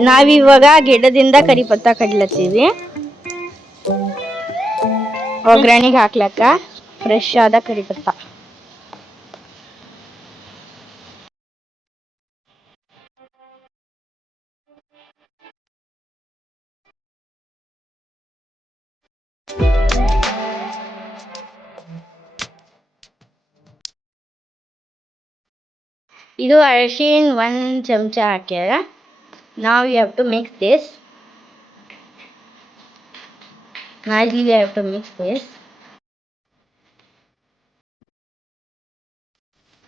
ನಾವಿವಾಗ ಗಿಡದಿಂದ ಕರಿ ಪತ್ತ ಕಡ್ಲತ್ತೀವಿ. ಒಗ್ಗರಣೆಗೆ ಹಾಕ್ಲಕ್ಕ ಫ್ರೆಶ್ ಆದ ಕರಿ ಪತ್ತ. ಇದು ಅರಿಶಿನ 1 ಚಮಚ ಹಾಕ್ಯಾರ. Now you have to mix this. Nicely you have to mix this.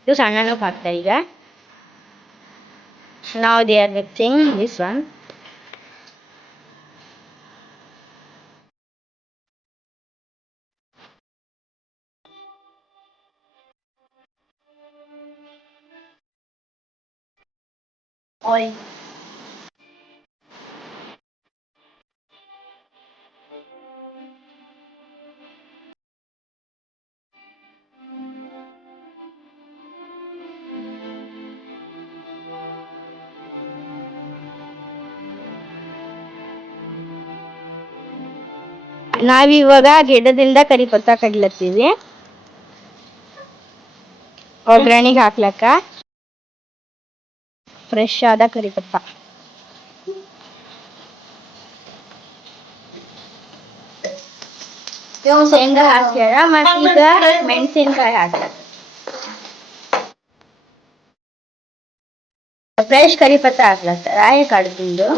ಇದು ಸಣ್ಣನೂ ಹಾಕ್ತಾ ಈಗ. Now they are mixing this one. Oil. ನಾವಿವಾಗ ಗಿಡದಿಂದ ಕರಿ ಪತ್ತ ಕಡ್ಲತ್ತೀವಿ. ಒಗ್ಗರಣೆಗೆ ಹಾಕ್ಲಕ್ಕ ಫ್ರೆಶ್ ಆದ ಕರಿ ಪತ್ತ. ಶೇಂಗಾ ಹಾಕ್ಯಾರ ಮತ್ತೀಗ ಮೆಣಸಿನ್ಕಾಯಿ ಹಾಕ್ಯಾರ. ಫ್ರೆಶ್ ಕರಿ ಪತ್ತ ಹಾಕ್ಲತ್ತಾರ ಕಡ್ದಿಂದು.